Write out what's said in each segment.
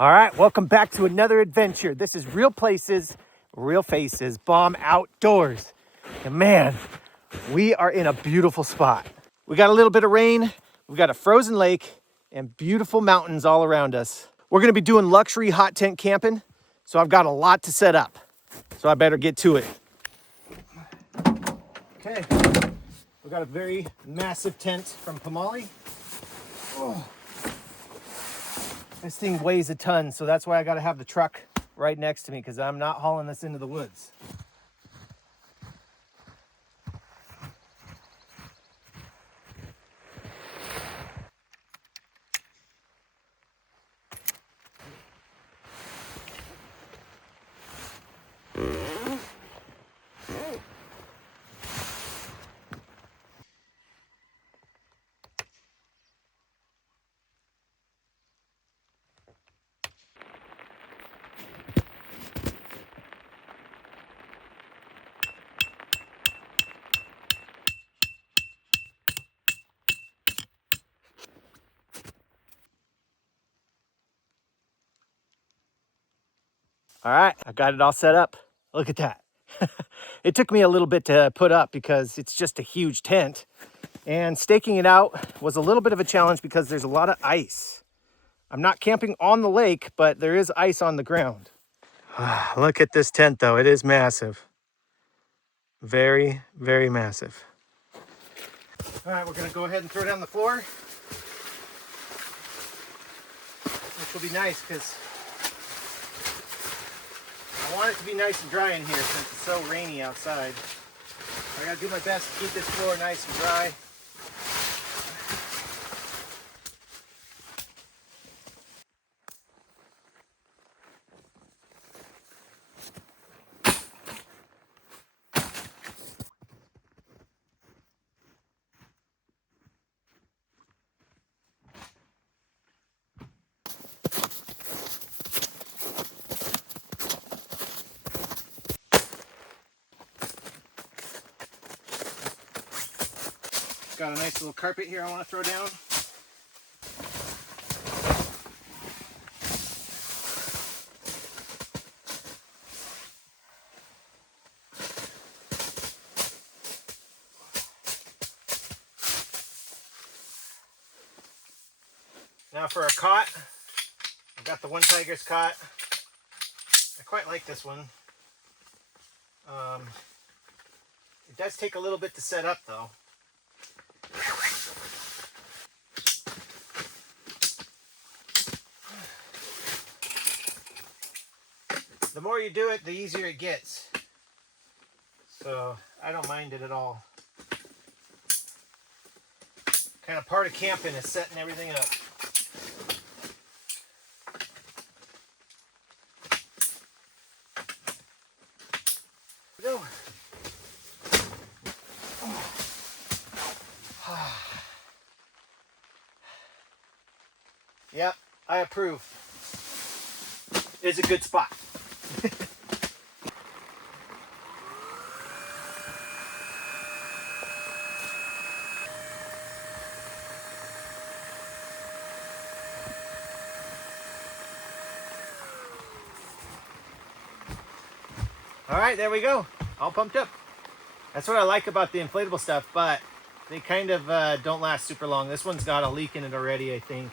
All right, welcome back to another adventure. This is Real Places, Real Faces, Bomb Outdoors. And man, we are in a beautiful spot. We got a little bit of rain, we've got a frozen lake, and beautiful mountains all around us. We're gonna be doing luxury hot tent camping, so I've got a lot to set up. So I better get to it. Okay, we've got a very massive tent from Pomali. Oh. This thing weighs a ton, so that's why I gotta have the truck right next to me because I'm not hauling this into the woods. All right, I got it all set up. Look at that. It took me a little bit to put up because it's just a huge tent. And staking it out was a little bit of a challenge because there's a lot of ice. I'm not camping on the lake, but there is ice on the ground. Look at this tent though, it is massive. Very, very massive. All right, we're gonna go ahead and throw down the floor, which will be nice because I want it to be nice and dry in here since it's so rainy outside. I gotta do my best to keep this floor nice and dry. Got a nice little carpet here I want to throw down. Now for a cot, I've got the One Tiger's cot. I quite like this one. It does take a little bit to set up though. The more you do it, the easier it gets. So I don't mind it at all. Kind of part of camping is setting everything up. Go. Yeah, I approve. It's a good spot. All right, there we go. All pumped up. That's what I like about the inflatable stuff, but they kind of don't last super long. This one's got a leak in it already, I think.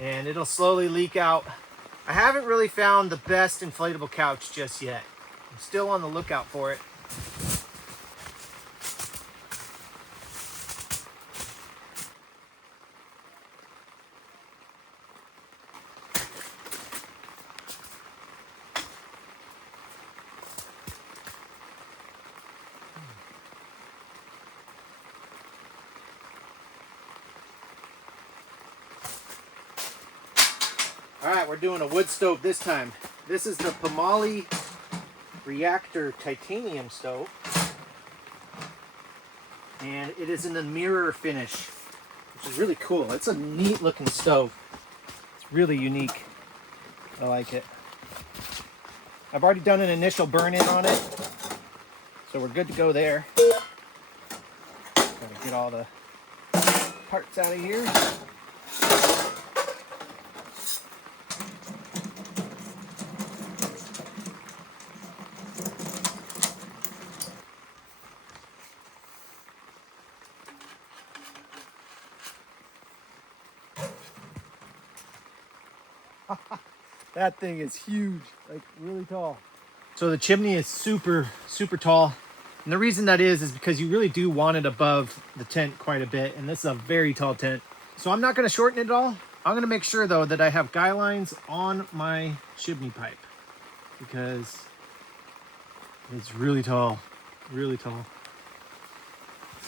And it'll slowly leak out. I haven't really found the best inflatable couch just yet. I'm still on the lookout for it. All right, we're doing a wood stove this time. This is the Pomali Reactor Titanium stove. And it is in a mirror finish, which is really cool. It's a neat looking stove. It's really unique. I like it. I've already done an initial burn-in on it, so we're good to go there. Gotta get all the parts out of here. That thing is huge, like really tall. So the chimney is super, super tall. And the reason that is because you really do want it above the tent quite a bit. And this is a very tall tent. So I'm not gonna shorten it at all. I'm gonna make sure though that I have guy lines on my chimney pipe because it's really tall, really tall.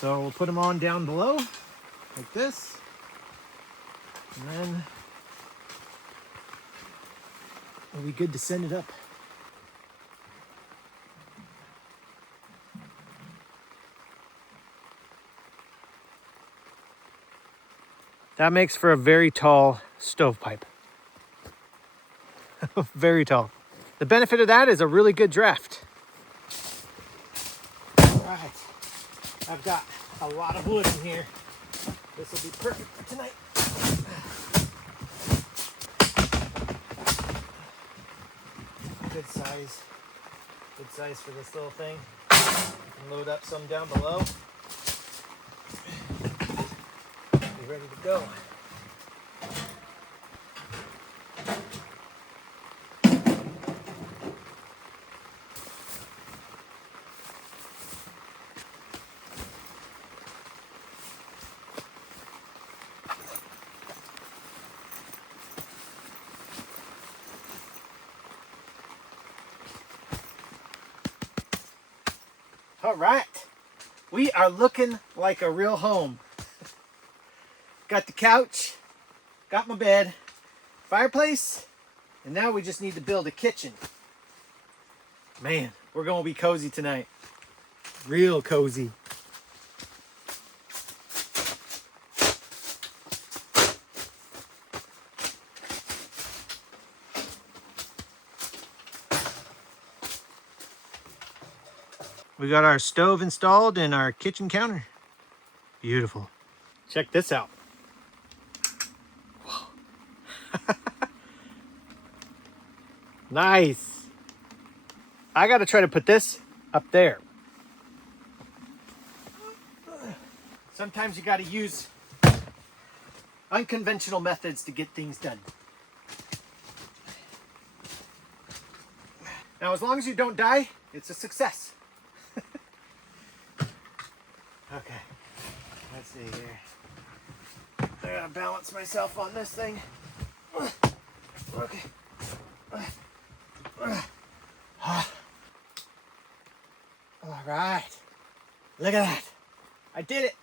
So we'll put them on down below like this. And then we'll be good to send it up. That makes for a very tall stovepipe. Very tall. The benefit of that is a really good draft. All right, I've got a lot of wood in here. This will be perfect for tonight. Good size for this little thing. I can load up some down below. Be ready to go. All right, we are looking like a real home. Got the couch, got my bed, fireplace, and now we just need to build a kitchen. Man, we're gonna be cozy tonight. Real cozy. We got our stove installed and our kitchen counter. Beautiful. Check this out. Nice. I got to try to put this up there. Sometimes you got to use unconventional methods to get things done. Now, as long as you don't die, it's a success. Okay, let's see here. I gotta balance myself on this thing. Okay. All right. Look at that. I did it.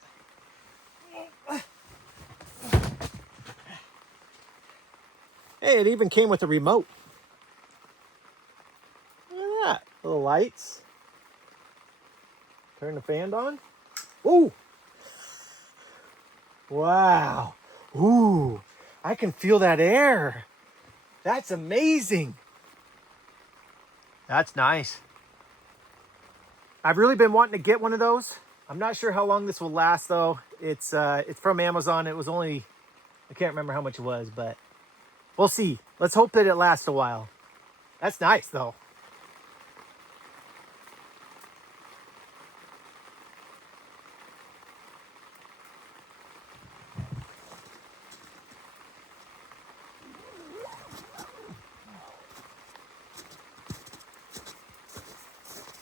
Hey, it even came with a remote. Look at that. Little lights. Turn the fan on. Ooh. Wow. Ooh. I can feel that air. That's amazing. That's nice. I've really been wanting to get one of those. I'm not sure how long this will last though. It's from Amazon. It was only, I can't remember how much it was, but we'll see. Let's hope that it lasts a while. That's nice though.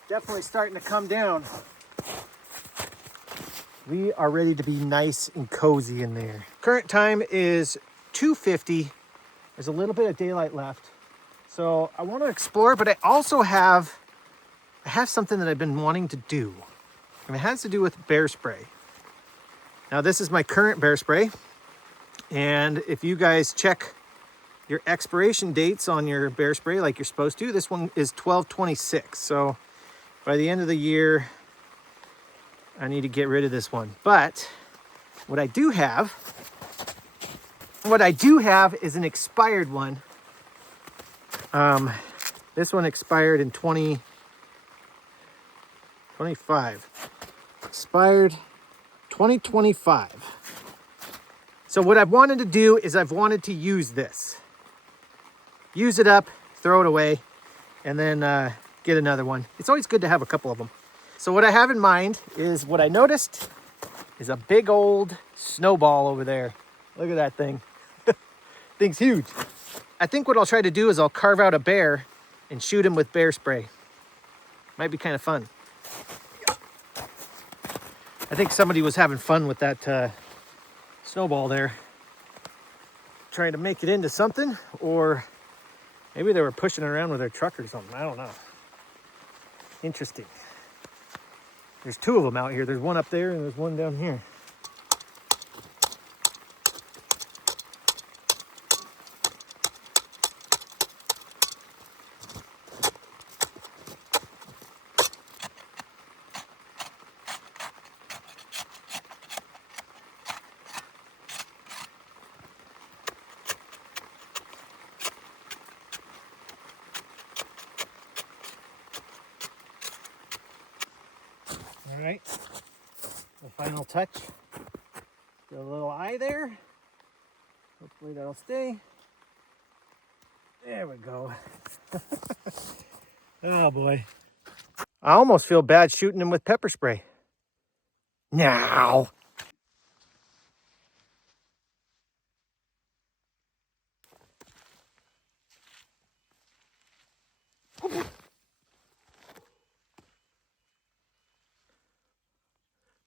Definitely starting to come down. We are ready to be nice and cozy in there. Current time is 2:50. There's a little bit of daylight left. So I want to explore, but I also have something that I've been wanting to do. And it has to do with bear spray. Now this is my current bear spray. And if you guys check your expiration dates on your bear spray like you're supposed to, this one is 12/26. So by the end of the year, I need to get rid of this one. But what I do have is an expired one. This one expired in 2025. Expired 2025. So what I've wanted to do is I've wanted to use this. Use it up, throw it away, and then get another one. It's always good to have a couple of them. So what I have in mind is what I noticed is a big old snowball over there. Look at that thing. Thing's huge. I think what I'll try to do is I'll carve out a bear and shoot him with bear spray. Might be kind of fun. I think somebody was having fun with that snowball there, trying to make it into something, or maybe they were pushing it around with their truck or something. I don't know. Interesting. There's two of them out here. There's one up there and there's one down here. All right, the final touch. Get a little eye there. Hopefully that'll stay. There we go. Oh boy. I almost feel bad shooting him with pepper spray. Now.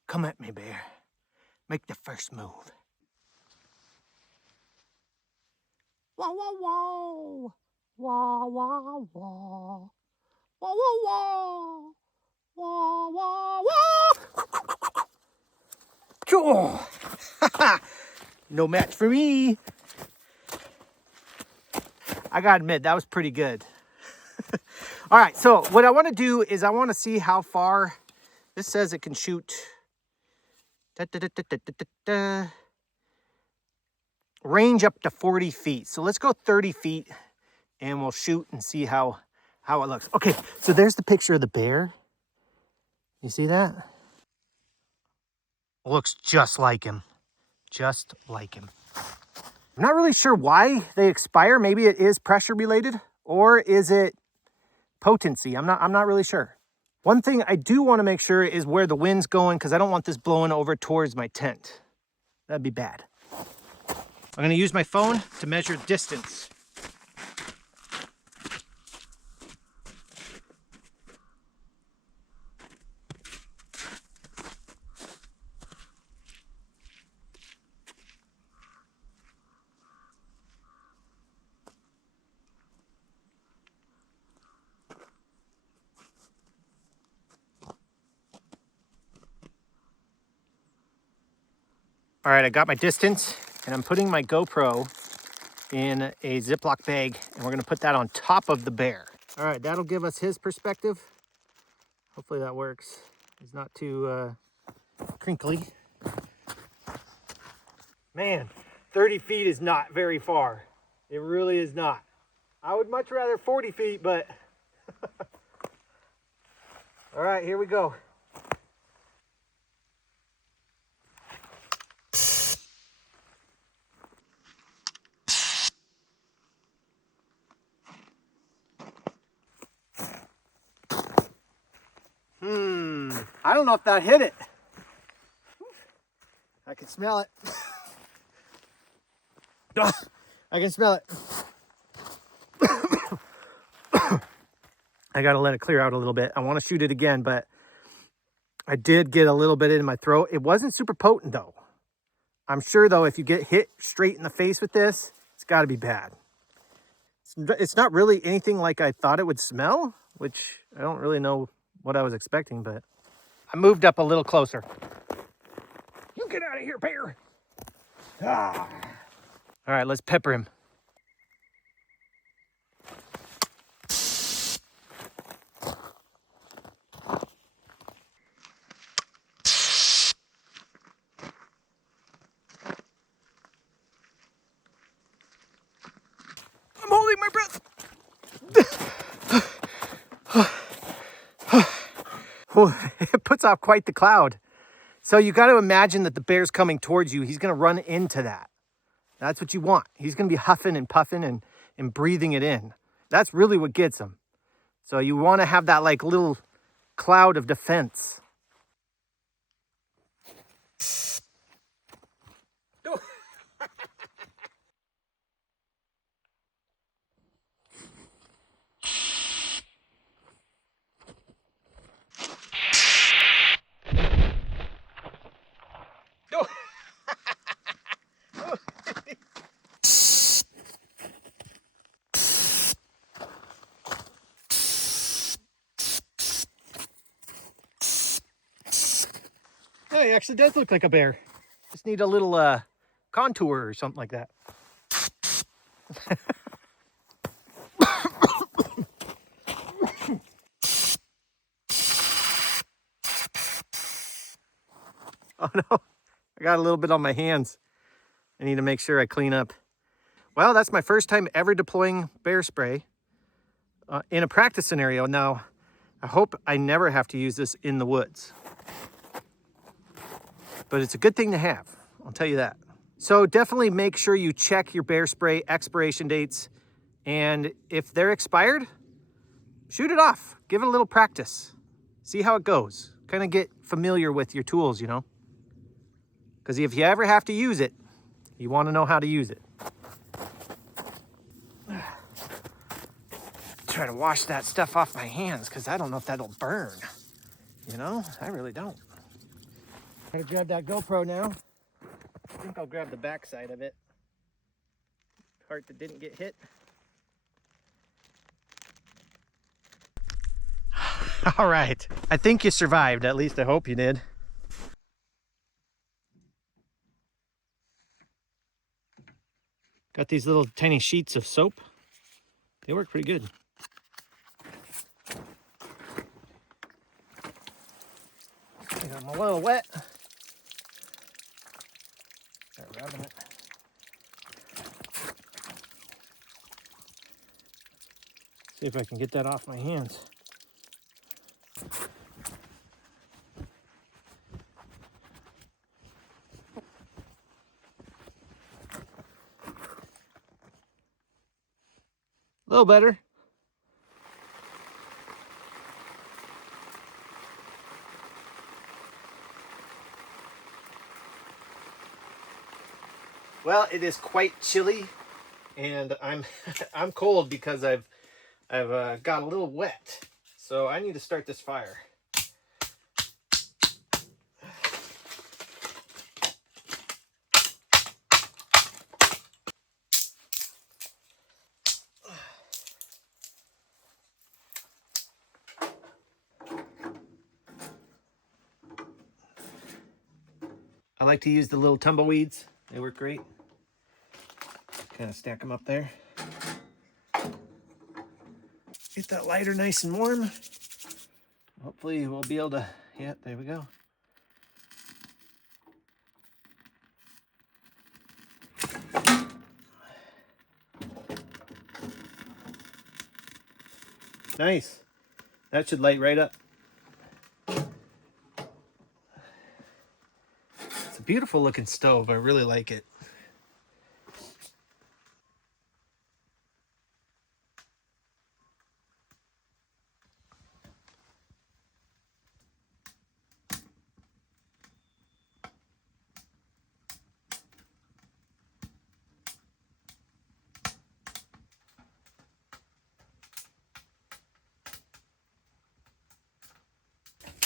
Come at me, bear. Make the first move. Wah, wah, wah. Wah, wah, wah. Wah, wah, wah. Wah, wah, wah. Oh. No match for me. I gotta admit, that was pretty good. All right, so what I want to do is I want to see how far. This says it can shoot. Range up to 40 feet. So let's go 30 feet and we'll shoot and see how it looks. Okay, so there's the picture of the bear. You see that? Looks just like him. Just like him. I'm not really sure why they expire. Maybe it is pressure related, or is it potency? I'm not really sure. One thing I do want to make sure is where the wind's going, because I don't want this blowing over towards my tent. That'd be bad. I'm going to use my phone to measure distance. All right, I got my distance, and I'm putting my GoPro in a Ziploc bag, and we're gonna put that on top of the bear. All right, that'll give us his perspective. Hopefully that works. He's not too crinkly. Man, 30 feet is not very far. It really is not. I would much rather 40 feet, but all right, here we go. I don't know if that hit it. I can smell it. I can smell it. I gotta let it clear out a little bit. I want to shoot it again, but I did get a little bit in my throat. It wasn't super potent though. I'm sure though, if you get hit straight in the face with this, it's gotta be bad. It's not really anything like I thought it would smell, which I don't really know what I was expecting, but I moved up a little closer. You get out of here, bear. Ah. All right, let's pepper him. I'm holding my breath. It puts off quite the cloud. So you got to imagine that the bear's coming towards you. He's going to run into that. That's what you want. He's going to be huffing and puffing and breathing it in. That's really what gets him. So you want to have that like little cloud of defense. Oh, he actually does look like a bear. Just need a little contour or something like that. Oh no, I got a little bit on my hands. I need to make sure I clean up. Well, that's my first time ever deploying bear spray in a practice scenario. Now, I hope I never have to use this in the woods. But it's a good thing to have, I'll tell you that. So definitely make sure you check your bear spray expiration dates. And if they're expired, shoot it off. Give it a little practice. See how it goes. Kind of get familiar with your tools, you know? Because if you ever have to use it, you want to know how to use it. Try to wash that stuff off my hands because I don't know if that'll burn. You know, I really don't. Gotta grab that GoPro now. I think I'll grab the back side of it. Part that didn't get hit. All right. I think you survived. At least I hope you did. Got these little tiny sheets of soap. They work pretty good. I got them a little wet. Start rubbing it. See if I can get that off my hands. A little better. Well, it is quite chilly, and I'm I'm cold because I've got a little wet. So I need to start this fire. I like to use the little tumbleweeds. They work great. Kind of stack them up there. Get that lighter nice and warm. Hopefully we'll be able to, yeah, there we go. Nice. That should light right up. It's a beautiful looking stove. I really like it.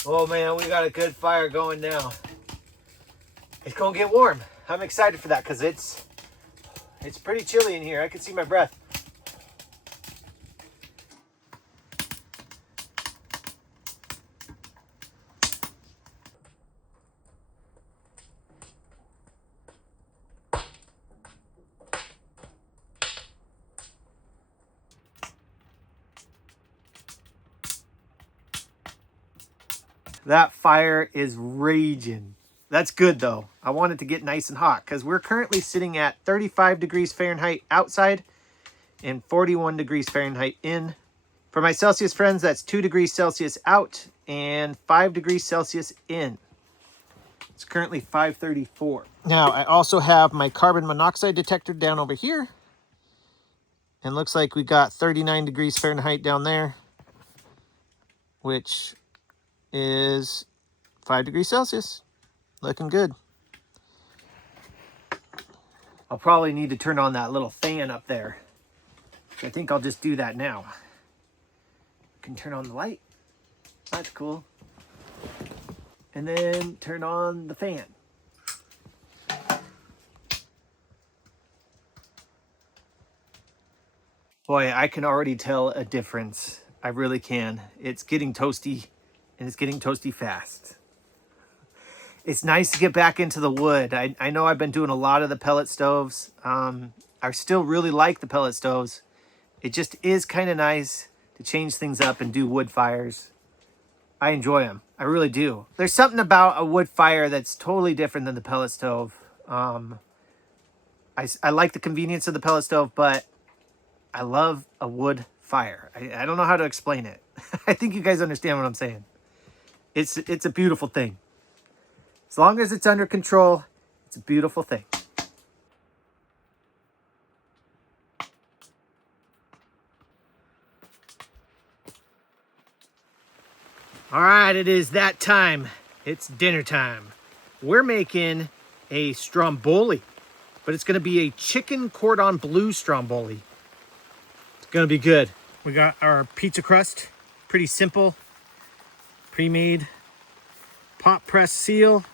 Oh man, we got a good fire going now. It's gonna get warm. I'm excited for that because it's pretty chilly in here. I can see my breath. That fire is raging. That's good though. I want it to get nice and hot because we're currently sitting at 35 degrees Fahrenheit outside and 41 degrees Fahrenheit in. For my Celsius friends, that's 2 degrees Celsius out and 5 degrees Celsius in. It's currently 534. Now, I also have my carbon monoxide detector down over here. And looks like we got 39 degrees Fahrenheit down there, which is 5 degrees Celsius. Looking good. I'll probably need to turn on that little fan up there. I think I'll just do that now. Can turn on the light. That's cool. And then turn on the fan. Boy, I can already tell a difference. I really can. It's getting toasty, and it's getting toasty fast. It's nice to get back into the wood. I know I've been doing a lot of the pellet stoves. I still really like the pellet stoves. It just is kind of nice to change things up and do wood fires. I enjoy them. I really do. There's something about a wood fire that's totally different than the pellet stove. I like the convenience of the pellet stove, but I love a wood fire. I don't know how to explain it. I think you guys understand what I'm saying. It's a beautiful thing. As long as it's under control, it's a beautiful thing. All right, it is that time. It's dinner time. We're making a stromboli, but it's gonna be a chicken cordon bleu stromboli. It's gonna be good. We got our pizza crust, pretty simple, pre-made, pot press seal.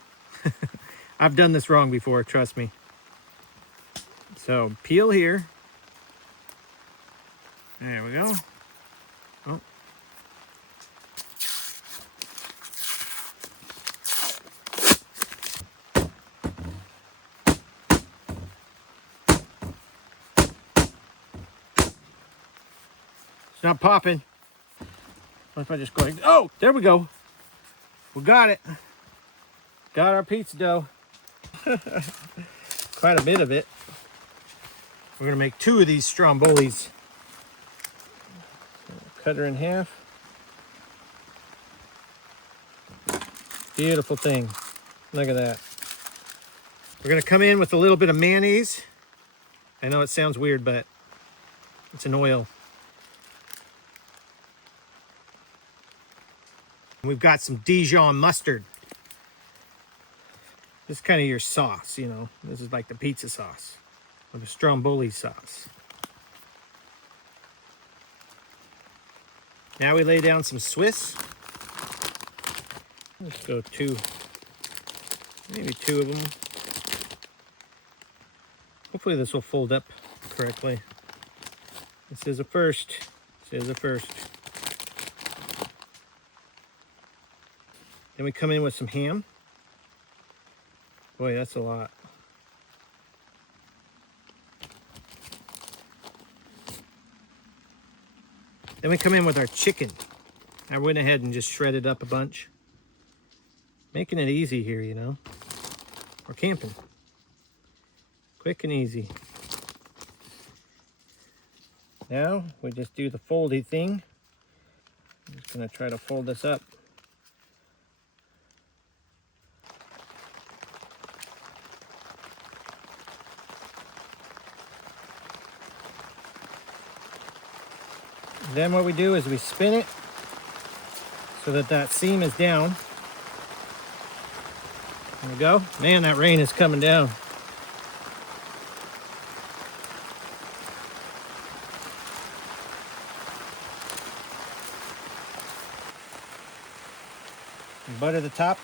I've done this wrong before, trust me. So peel here. There we go. Oh. It's not popping. What if I just go like, oh, there we go. We got it. Got our pizza dough. Quite a bit of it. We're gonna make 2 of these strombolis. Cut her in half. Beautiful thing. Look at that. We're gonna come in with a little bit of mayonnaise. I know it sounds weird, but it's an oil. We've got some Dijon mustard. This is kind of your sauce, you know. This is like the pizza sauce, or the stromboli sauce. Now we lay down some Swiss. Let's go 2, maybe 2 of them. Hopefully this will fold up correctly. This is a first. This is a first. Then we come in with some ham. Boy, that's a lot. Then we come in with our chicken. I went ahead and just shredded up a bunch. Making it easy here, you know. We're camping. Quick and easy. Now we just do the foldy thing. I'm just gonna try to fold this up. Then what we do is we spin it so that that seam is down. There we go. Man, that rain is coming down. And butter the top.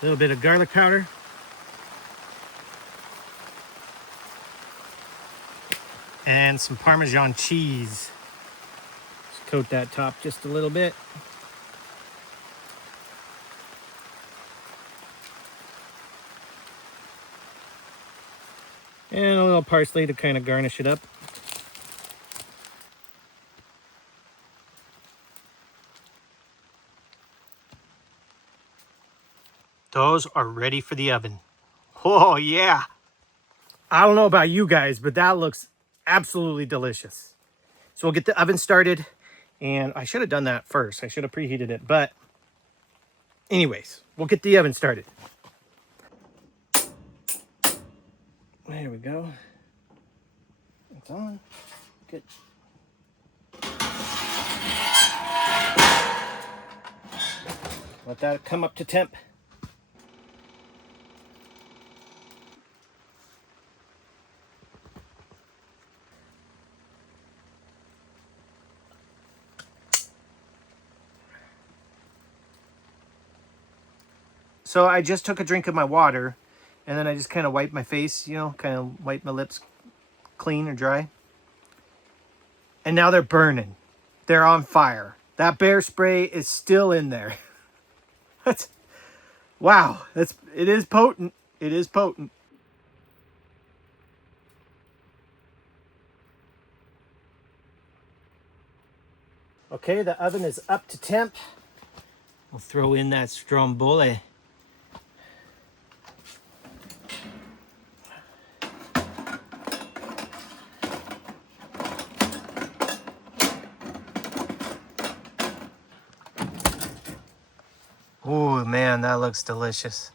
A little bit of garlic powder. And some Parmesan cheese. Just coat that top just a little bit. And a little parsley to kind of garnish it up. Those are ready for the oven. Oh yeah. I don't know about you guys, but that looks absolutely delicious. So we'll get the oven started, and I should have done that first. I should have preheated it, but anyways, we'll get the oven started. There we go. It's on. Good. Let that come up to temp. So I just took a drink of my water, and then I just kind of wiped my face, you know, kind of wipe my lips clean or dry. And now they're burning. they're on fire. That bear spray is still in there. That's, wow, it is potent. It is potent. Okay, the oven is up to temp. We'll throw in that stromboli. Oh man, that looks delicious.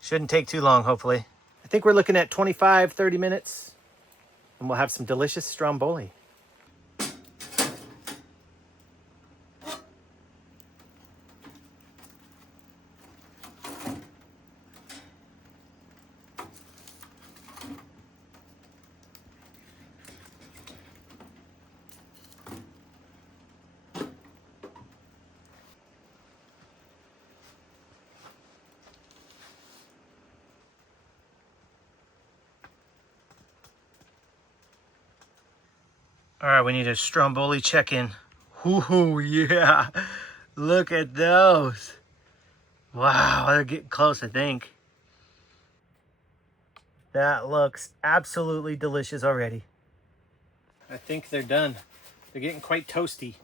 Shouldn't take too long, hopefully. I think we're looking at 25, 30 minutes, and we'll have some delicious stromboli. All right, we need a stromboli check-in. Ooh, yeah. Look at those. Wow, they're getting close, I think. That looks absolutely delicious already. I think they're done. They're getting quite toasty.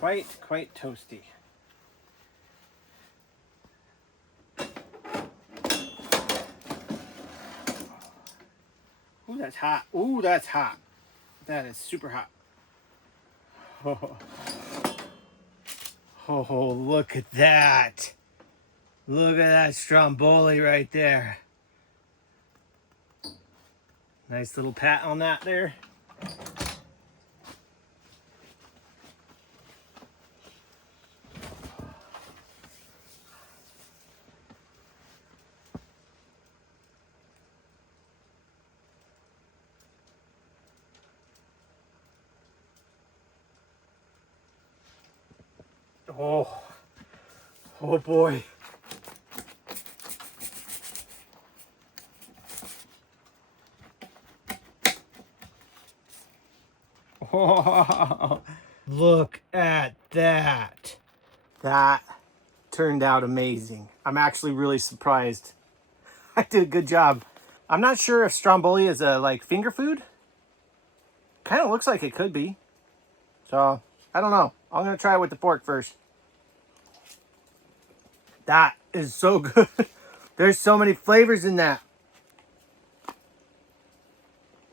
Quite toasty. Ooh, that's hot. Ooh, that's hot. That is super hot. Oh, oh, look at that. Look at that stromboli right there. Nice little pat on that there. Oh, oh boy. Oh, look at that. That turned out amazing. I'm actually really surprised. I did a good job. I'm not sure if stromboli is a like finger food. Kind of looks like it could be. So, I don't know. I'm going to try it with the fork first. That is so good. There's so many flavors in that.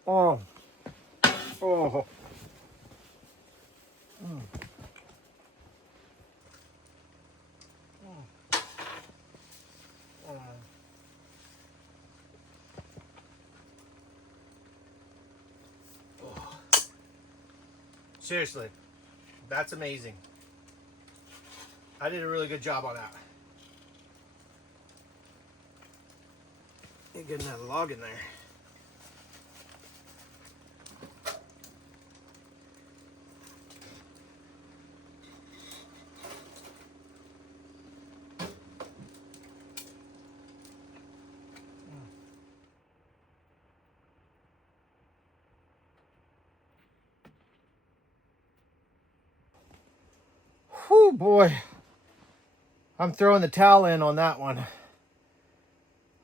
Oh. Oh. Mm. Seriously, that's amazing. I did a really good job on that. Getting that log in there. Whew, boy. I'm throwing the towel in on that one.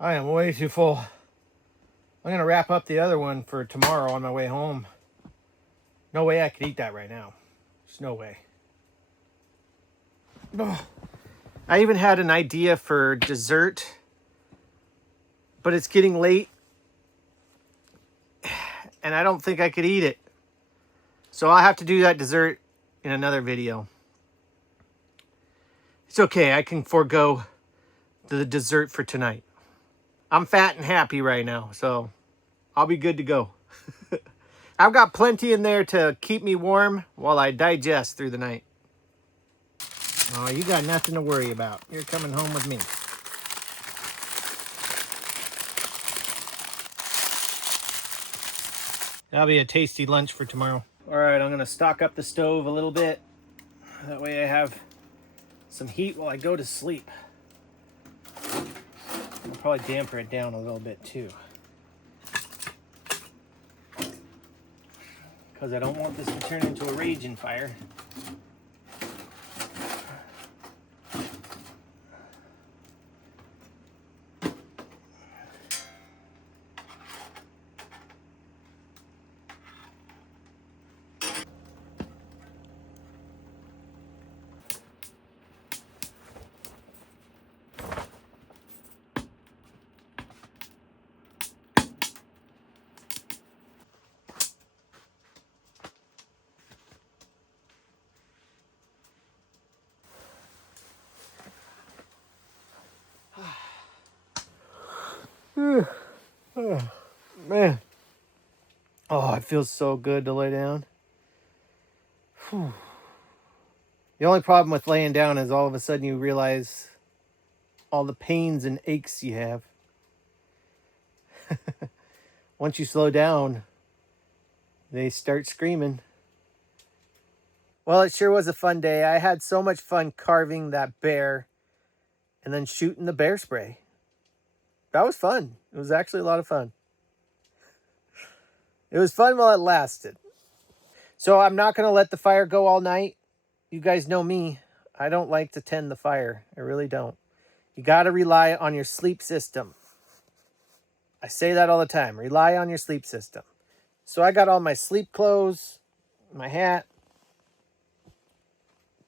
I am way too full. I'm going to wrap up the other one for tomorrow on my way home. No way I could eat that right now. There's no way. Oh. I even had an idea for dessert, but it's getting late, and I don't think I could eat it. So I'll have to do that dessert in another video. It's okay, I can forego the dessert for tonight. I'm fat and happy right now, so I'll be good to go. I've got plenty in there to keep me warm while I digest through the night. Oh, you got nothing to worry about. You're coming home with me. That'll be a tasty lunch for tomorrow. All right, I'm gonna stock up the stove a little bit. That way I have some heat while I go to sleep. I'll probably damper it down a little bit too. because I don't want this to turn into a raging fire. Man. Oh, it feels so good to lay down. Whew. The only problem with laying down is all of a sudden you realize all the pains and aches you have. Once you slow down, they start screaming. Well, it sure was a fun day. I had so much fun carving that bear and then shooting the bear spray. That was fun. It was actually a lot of fun. It was fun while it lasted. So I'm not going to let the fire go all night. You guys know me. I don't like to tend the fire. I really don't. You got to rely on your sleep system. I say that all the time. Rely on your sleep system. So I got all my sleep clothes, my hat,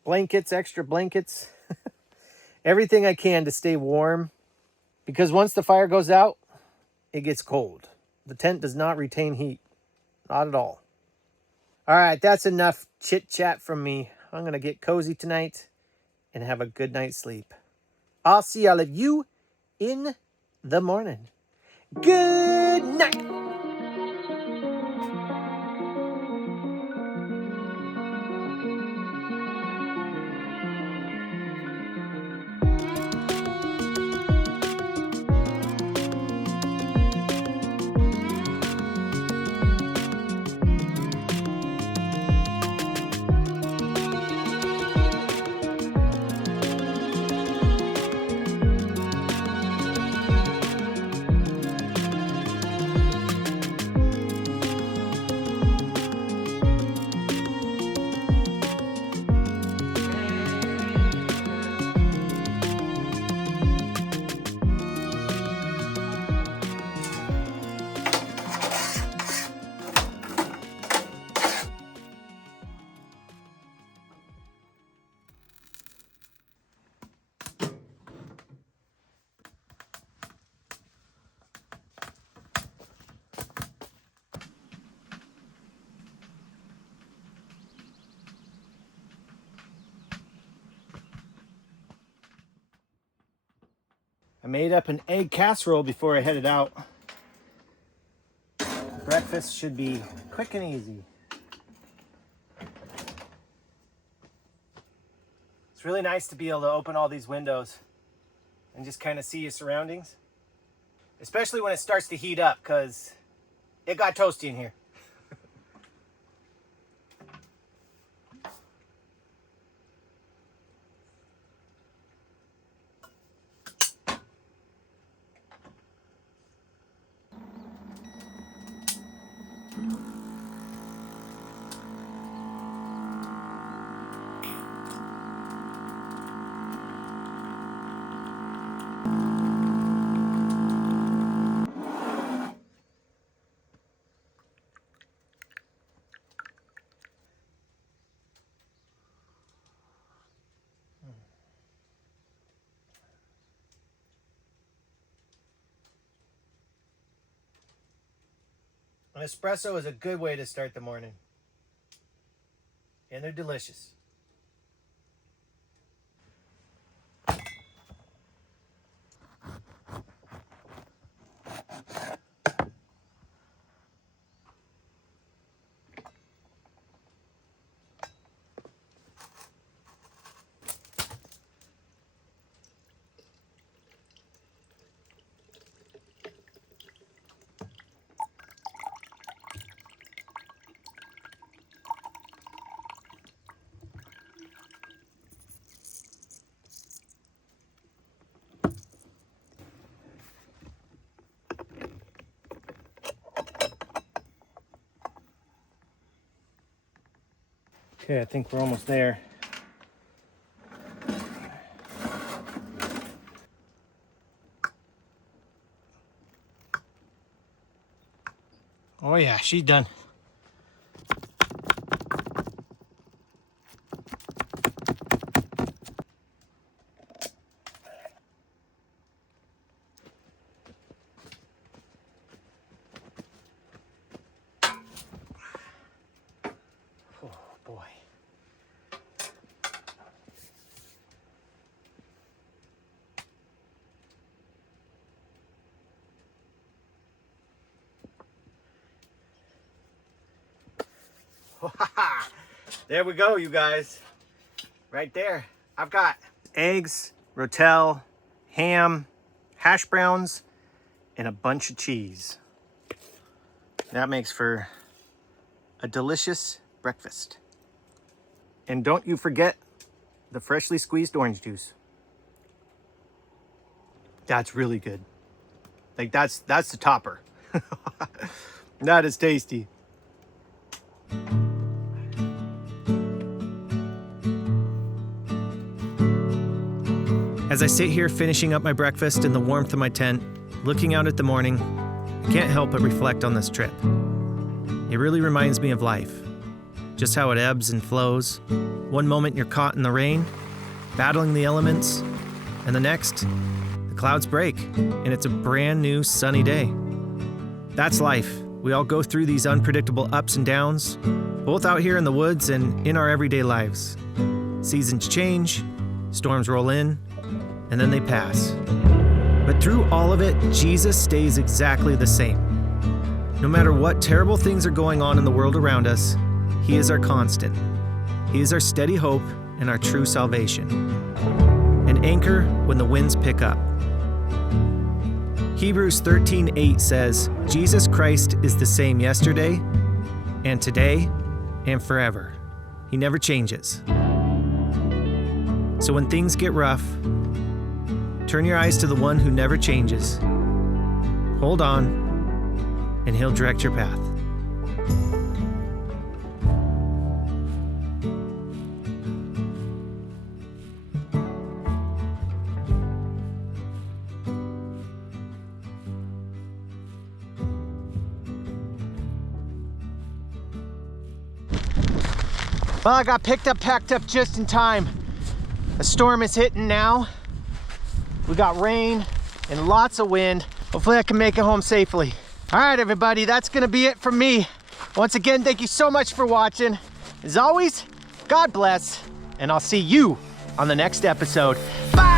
blankets, extra blankets, everything I can to stay warm. Because once the fire goes out, it gets cold. The tent does not retain heat. Not at all. All right, that's enough chit-chat from me. I'm going to get cozy tonight and have a good night's sleep. I'll see all of you in the morning. Good night. I made up an egg casserole before I headed out. Breakfast should be quick and easy. It's really nice to be able to open all these windows and just kind of see your surroundings. Especially when it starts to heat up, because it got toasty in here. An espresso is a good way to start the morning. And they're delicious. Okay, I think we're almost there. Oh yeah, she's done. Oh boy. There we go, you guys. Right there. I've got eggs, rotel, ham, hash browns, and a bunch of cheese. That makes for a delicious breakfast. And don't you forget the freshly squeezed orange juice. That's really good. Like that's the topper. That is tasty. As I sit here finishing up my breakfast in the warmth of my tent, looking out at the morning, I can't help but reflect on this trip. It really reminds me of life, just how it ebbs and flows. One moment you're caught in the rain, battling the elements, and the next, the clouds break, and it's a brand new sunny day. That's life. We all go through these unpredictable ups and downs, both out here in the woods and in our everyday lives. Seasons change, storms roll in, and then they pass. But through all of it, Jesus stays exactly the same. No matter what terrible things are going on in the world around us, He is our constant. He is our steady hope and our true salvation. An anchor when the winds pick up. Hebrews 13:8 says, Jesus Christ is the same yesterday and today and forever. He never changes. So when things get rough, turn your eyes to the one who never changes. Hold on, and He'll direct your path. Well, I got packed up just in time. A storm is hitting now. We got rain and lots of wind. Hopefully I can make it home safely. All right, everybody, that's gonna be it from me. Once again, thank you so much for watching. As always, God bless, and I'll see you on the next episode. Bye!